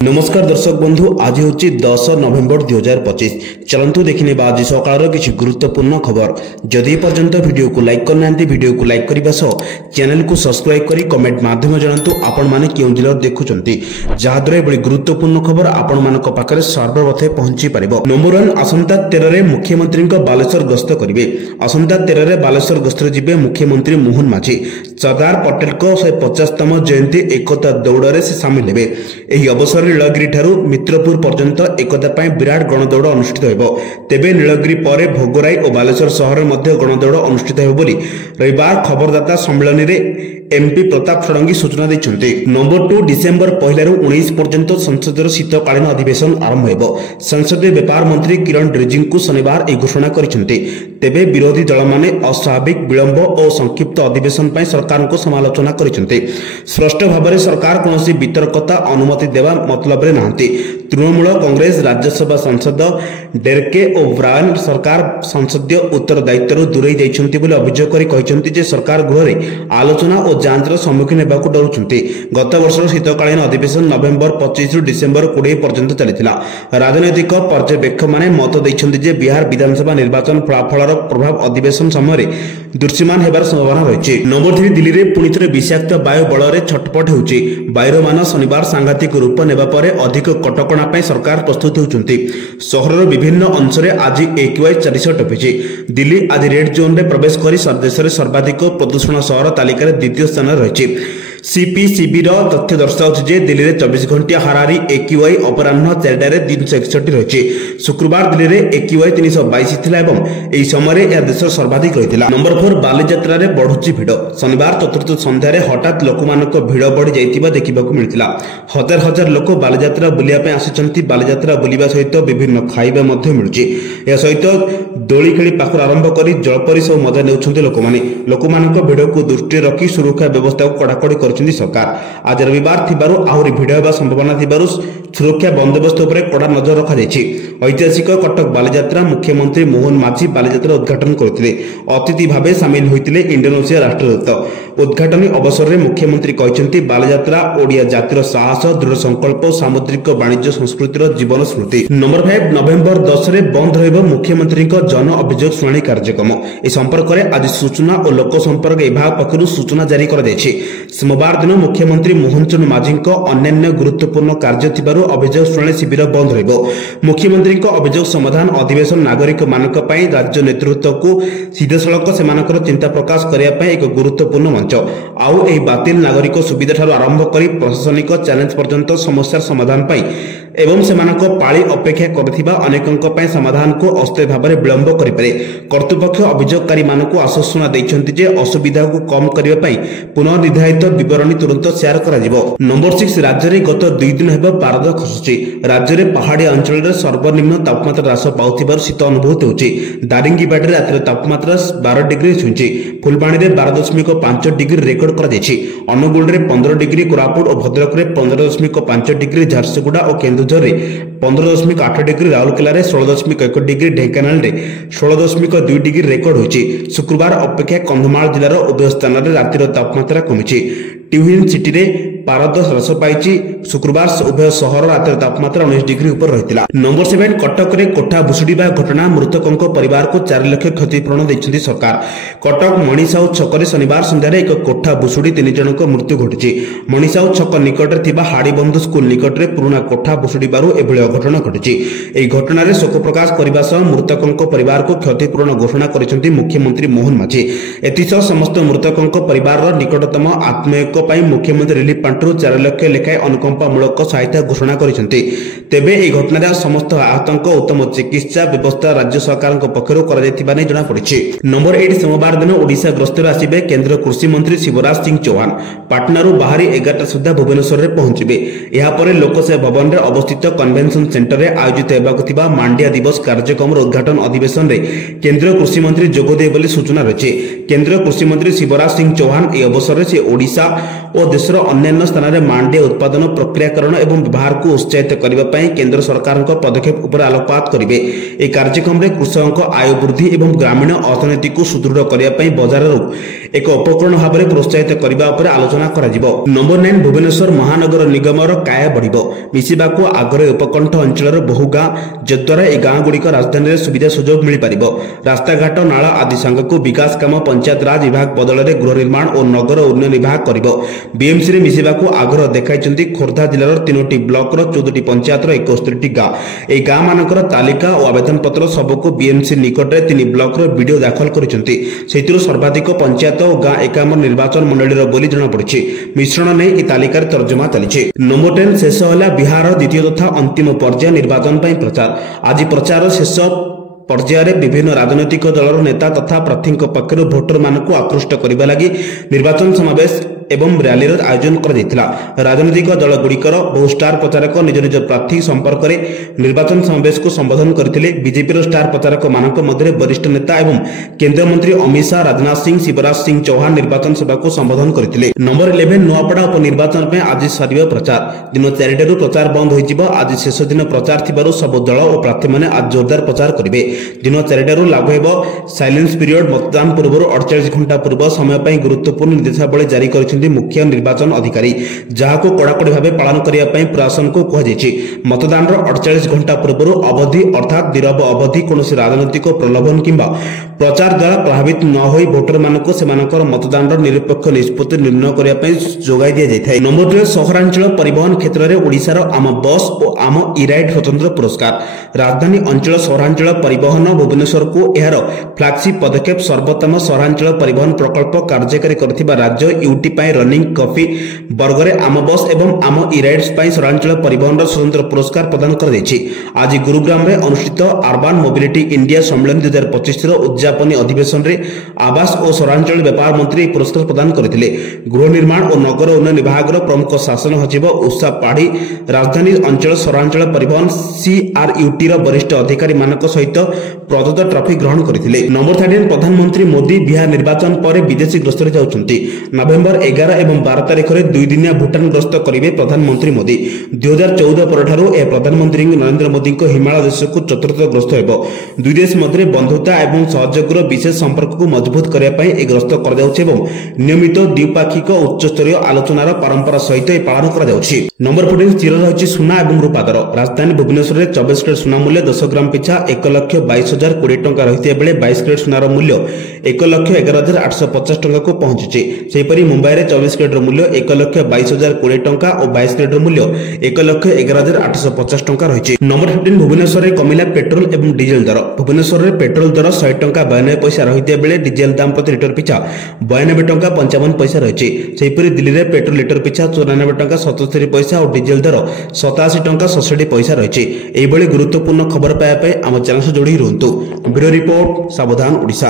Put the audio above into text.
नमस्कार दर्शक बंधु आज हूँ 10 नवेम्बर 2025 चलतु देखने आज सकाल किसी गुरुत्वपूर्ण खबर जदि पर्यंत वीडियो को लाइक करना वीडियो को लाइक करने चैनल को सब्सक्राइब करी कमेंट माध्यम जनातु आपण माने क्यों जिला देखुंट जहाद्वारा बड़ी गुरुत्वपूर्ण खबर आपण मान पाखे सर्वप्रथे पहुंची पार। नंबर 1 आसंता 13 रे मुख्यमंत्री बालेश्वर गस्त करेंगे। आसंता 13 रे बालेश्वर गस्त जी मुख्यमंत्री मोहन माझी सरदार पटेल को 150तम जयंती एकता दौड़ से सामिल हेबे। एही अवसर नीलगिरी ठारू मित्रपुर पर्यंत एकता पाई विराट गणदौड़ अनुष्ठित होइबो। तेबे नीलगिरी परे भोगराई और बालेश्वर सहर मध्य गणदौड़ अनुष्ठित होइबो बोली रविवार खबरदाता सम्मेलन में एमपी प्रताप षडंगी सूचना दैछन्ते। नंबर 2 डिसेम्बर 1 रु 19 पर्यंत संसदर शीतकालीन अधिवेशन आरंभ होइबो। संसदीय व्यापार मंत्री किरण रिजिजू शनिवार ए घोषणा करिसेंते। तेबे विरोधी दल माने अस्वाभाविक विलंब और संक्षिप्त अधिवेशन पाई सरकार को समालोचना करिसेंते। स्पष्ट भाव में सरकार कौनसी वितर्कता अनुमति देवा मतलब रे नांती। तृणमूल कांग्रेस राज्यसभा सांसद डेरेक ओब्रायन सरकार संसदीय उत्तरदायित्व दूरे जाइछन्ती बोली अभियोग करि कहिसन्ती जे सरकार गृह रे आलोचना और जांचर सम्मुखीन हेबाकू डरुछन्ती। गत वर्षर शीतकालीन अधिवेशन नवेम्बर 25 रु डिसेम्बर 20 पर्यंत चलिथिला। राजनैतिक पर्यवेक्षक माने मत दैछन्ती जे बिहार विधानसभा निर्वाचन फलाफलर प्रभाव अधिवेशन समय दृश्यमान हेबार संभावना रहिछि। नंबर 3 दिल्ली रे पुणी थे विषाक्त वायु बल रे छटपट होउछि। वायुर मान शनिवार सांघातिक रूप नेबा परे अधिक कटकणा पई सरकार प्रस्तुत होउछन्ती। शहरर विभिन्न अंश रे आज AQI 400 टपिछि। दिल्ली आज रेड जोन रे प्रवेश करी देश रे सर्वाधिक प्रदूषण शहर तालिका रे द्वितीय स्थान रहिछि। सीपीसीबी तथ्य दर्शाଉଛି जे दिल्ली रे 24 घंटिया हारारी AQI अपराह्न 4टा रे 361 रहिछि। शुक्रवार दिल्ली रे AQI 322 थिला एवं एही समय यह देशर सर्वाधिक रहिथिला। नंबर 4 बालीयात्रा रे बढ़ुछि भिड़। शनिवार चतुर्थ संध्या रे हठात लोकमानक भिड़ बढ़ी जाइतिबा देखिबाकू मिलिथिला। हजार हजार लोक बालीयात्रा बुलिया पे आसिचंती। बालीयात्रा बुलिबा सहित विभिन्न खाइबा मध्ये मिलुछि। या सहित दोली खेली पाखर आरंभ करी जलपरी सब मजा नेउछन्ती लोकमाने। लोकमानक भिड़ को दृष्टि रखी सुरक्षा व्यवस्था को कड़ाकड़ी करछन्ती सरकार। आज रविवार थिबारु आहुरी भिड़ हेबा संभावना थिबारु सुरक्षा बंदोबस्त उपरे कड़ा नजर रखा जायछि। ऐतिहासिक कटक बालीयात्रा मुख्यमंत्री मोहन माझी बालीयात्रा उद्घाटन करथिले। अतिथि भावे सामिल होइतिले इंडोनेशिया राष्ट्रदूत। उद्घाटन अवसर में मुख्यमंत्री कहते बालीयात्रा ओडिया जातिर साहस दृढ़ संकल्प सामुद्रिक वाणिज्य संस्कृतिर जीवन स्मृति। नंबर 5 नवेम्बर 10 रे बंद रहिबो मुख्यमंत्री जन अभियोग शुणाणी कार्यक्रम। ए संपर्क में आज सूचना और लोक संपर्क विभाग पक्षरु सूचना जारी कर दैछि। सोमवार दिन मुख्यमंत्री मोहन चरण माझी अन्य गुरुत्वपूर्ण कार्य थिबारु अभियोग शुणाणी शिविर बंद रहिबो। मुख्यमंत्री अभियोग समाधान अधिवेशन नागरिक मानक पई राज्य नेतृत्व को सीधासलख सेमानकर चिंता प्रकाश करिया पई एक गुरुत्वपूर्ण मंच। आउ एही बातिल नागरिक सुविधा ठारू आरंभ करी प्रशासनिक चैलेंज पर्यंत समस्या समाधान पई एवं सेमानक पाळी अपेक्षा करथिबा अनेकंक पई समाधान को अस्थायी भाव में विलंब करिपारे। कर्तृपक्ष अभियोगकारी मानक आश्वासना दैछन्ति जे असुविधा को कम करिबा पई पुनर्निर्धारित विवरणी तुरंत शेयर करा जिवो। नंबर 6 राज्य रे गत 2 दिन हेबा पारद खसुछि। राज्य रे पहाड़ी अंचल रे सर्वनिम्न तापमात्रा ह्रास पाउथिबार शीत अनुभूत होछि। दारिंगीबाड़ी रातिर तापमात्रा 12 डिग्री छुंछि। फुलबाणी रे 12.5 डिग्री रेकर्ड करा दैछि। अनुगुल रे 15 डिग्री, कोरापुट और भद्रक रे 15.5 डिग्री, झारसुगुड़ा और केन्दुझर रे 15.8 डिग्री, राउरकेला रे 16.1 डिग्री, ढेंकानाल रे 16.2 डिग्री रेकर्ड होछि। शुक्रवार अपेक्षा कंधमाल जिलार उभय स्थान रे रातिर तापमात्रा कमिछि। ट्यूहिन सिटी रे पारद ह्रास पाइछि। शुक्रवार उभय सहर रातिर तापमात्रा 19 डिग्री ऊपर रहितिला। नंबर 7 कटक रे कोठा भुसुड़ीबा घटना मृतकंक परिवार को 4 लाख क्षतिपूरण दैछन्ती सरकार। कटक मणिसाउ छक रे शनिवार संध्या रे एक कोठा भुसुड़ी 3 जनक मृत्यु घटिछि। मणिसाउ छक निकट रे थिबा हाड़ीबंधु स्कूल निकट रे पुराना कोठा भुसुड़ीबारु एभଳି अघटना घटिछि। एही घटना रे शोक प्रकाश करबा सह मृतकंक परिवार को क्षतिपूरण घोषणा करिसन्ती मुख्यमंत्री मोहन माझी। एतिसह समस्त मृतकंक परिवार रो निकटतम आत्मीयक पई मुख्यमंत्री रिलीफ पांटू 4 लाख लेखाएं अनुकंपामूलक सहायता घोषणा करिसन्ती। तेबे एही घटना समस्त आहतंक उत्तम चिकित्सा व्यवस्था राज्य सरकार पक्षरु करा जायतिबा नै जणा पड़िछि। नंबर 8 सोमवार दिन ओडिशा गस्तर आसिबे केंद्र कृषि मंत्री शिवराज सिंह चौहान। पाटनारू बाहरी 11टा सुधा भुवनेश्वर रे पहुंचिबे। एहा परे लोकसेवा भवन रे अवस्थित कन्वेंशन सेंटर में आयोजित होगा मांडिया दिवस कार्यक्रम उद्घाटन अधिवेशन में केंद्र कृषि मंत्री जोगदे बोली सूचना रही। केंद्र कृषि मंत्री शिवराज सिंह चौहान ए अवसर में ओडिशा और देशर अन्य स्थान में मांडिया उत्पादन प्रक्रियाकरण और व्यवहार को उत्साहित करने केंद्र सरकार पदक्षेप उपर आलोकपात करेंगे। यह कार्यक्रम में कृषकों आय वृद्धि और ग्रामीण अर्थनीति को सुदृढ़ करने बजार एक उपकरण भाव में प्रोत्साहित करने पर आलोचना करा जिवो। नंबर 9 भुवनेश्वर महानगर निगमर काय बढ़िबो। मिसिबाकू आगरे उपकंठ अंचल बहु गाँ जद्वारा ए गाँ गुड़िक राजधानी में सुविधा सुजोग मिल पारिबो। रास्ताघाट नाला आदि सांगकू विकास काम पंचायत राज विभाग बदल में गृह निर्माण और नगर उन्नयन विभाग करिबो। बीएमसी रे मिसिबाकू आग्रह देखाइछन्ती खोर्धा जिलार 3टी ब्लॉकर 14टी पंचायतर 71टी गाँ। ए गाँ मानकर तालिका और आवेदन पत्र सबको बीएमसी निकट में 3 ब्लॉकर वीडियो दाखल करिछन्ती। सेतिरो सर्वाधिक पंचायत और गाँ एकामर निर्वाचन मंडलीर बोली जना पड़िछि। मिश्रण ने ई तालिकार तर्जमा चलिछि। नंबर 10 शेष होला बिहार द्वितीय तथा अंतिम पर्याय निर्वाचन पई प्रचार। आज प्रचार शेष पर्यायर विभिन्न राजनैतिक दलर नेता तथा प्रार्थी पक्षर भोटर मानक आकृष्ट करने लगी निर्वाचन समावेश एवं रैली आयोजन कर राजनैतिक दल गुड़िकर बहु स्टार प्रचारक निज निज प्रार्थी संपर्क में निर्वाचन समावेश को संबोधन करते। बीजेपी स्टार प्रचारक मानक मध्य वरिष्ठ नेता एवं केंद्र मंत्री अमित शाह, राजनाथ सिंह, शिवराज सिंह चौहान निर्वाचन सभा को संबोधन करते। नंबर 11 नुआपड़ा उपनिर्वाचन में आज सर प्रचार। दिन 4 प्रचार बंद हो। आज शेष दिन प्रचार थिबारु सब दल और प्रार्थी मैंने आज जोरदार प्रचार करेंगे। दिन 4 लागू हो साइलेंस पीरियड। मतदान पूर्व 48 घंटा पूर्व समय पर गुरुत्वपूर्ण निर्देशावली जारी कर मुख्य निर्वाचन अधिकारी, जहां को कड़ाकड़ी भाव पालन करने प्रशासन को कहुई। मतदान 48 घंटा पूर्व अवधि अर्थात नीरव अवधि कौन राजनैतिक प्रलोभन किंबा प्रचार द्वारा प्रभावित न हो भोटर मानक सेमानकर मतदान निरपेक्ष निष्पत्ति निर्णय करने जोगाई दि जाए। नंबर 2 सहरांचल परिवहन क्षेत्र में ओडिशार आम बस और आम ई-राइड स्वतंत्र पुरस्कार। राजधानी अंचल सहरांचल परिवहन भुवनेश्वर को यार फ्लैगशिप पदक्षेप सर्वोत्तम सहरांचल परिवहन प्रकल्प कार्यकारी करथिबा राज्य यूटी रनिंग कॉफी वर्ग आम बस एवं आम ई-राइड्स सहरांचल परिवहन स्वतंत्र पुरस्कार प्रदान कर। आज गुरुग्राम में अनुष्ठित अर्बान मोबिलिटी इंडिया सम्मेलन 2025 उद्यापनी अधिवेशन में आवास और सहरांचल व्यापार मंत्री पुरस्कार प्रदान करते। गृह निर्माण और नगर उन्नयन विभाग प्रमुख शासन सचिव उषा पाढ़ी, राजधानी अंचल सहरांचल परिवहन CRUT वरिष्ठ अधिकारी मानक सहित प्रदत्त ट्रॉफी ग्रहण करते। नंबर 13 प्रधानमंत्री मोदी बिहार निर्वाचन पर विदेशी गस्त जाउछन्ती। नवेम्बर 11 एवं 12 तारिख में 2 दिनिया भूटान गस्त करेंगे प्रधानमंत्री मोदी। 2014 पर प्रधानमंत्री नरेंद्र मोदी हिमालय देश को चतुर्थ गस्त हो। दुई देश मध्य बंधुता और सहयोगर विशेष संपर्क को मजबूत करने गस्त कर नियमित द्विपाक्षिक उच्चस्तरीय आलोचनार परंपरा सहित पालन कर। नंबर 14 स्थिर रही सुना और रूपा दर। राजधानी भुवनेश्वर में 24 कैरेट सुना मूल्य 10 ग्राम पिछा 1,22,020 टंका रही बेले 22 कैरेट सुनार मूल्य 1,11,850 टंका को पहुंची। मुंबई में 24 कैरेट मूल्य 1,22,020 टंका और 22 कैरेट मूल्य 1,11,850 टंका रही। नंबर 15 भुवनेश्वर में कमिला पेट्रोल और डीजेल दर। भुवनेश्वर में पेट्रोल दर 100 टंका 92 पैसा रही बेले डीजेल दाम प्रति लिटर पिछा 92 टंका 55 पैसा रही। दिल्ली में पेट्रोल लिटर पिछा 94 टंका 77 पैसा और डीजेल दर 87 टंका 67 पैसा रही। गुरुत्वपूर्ण खबर पाइबा आम चैनल से जोड़ी रुहतु। ब्यूरो रिपोर्ट सावधान ओडिशा।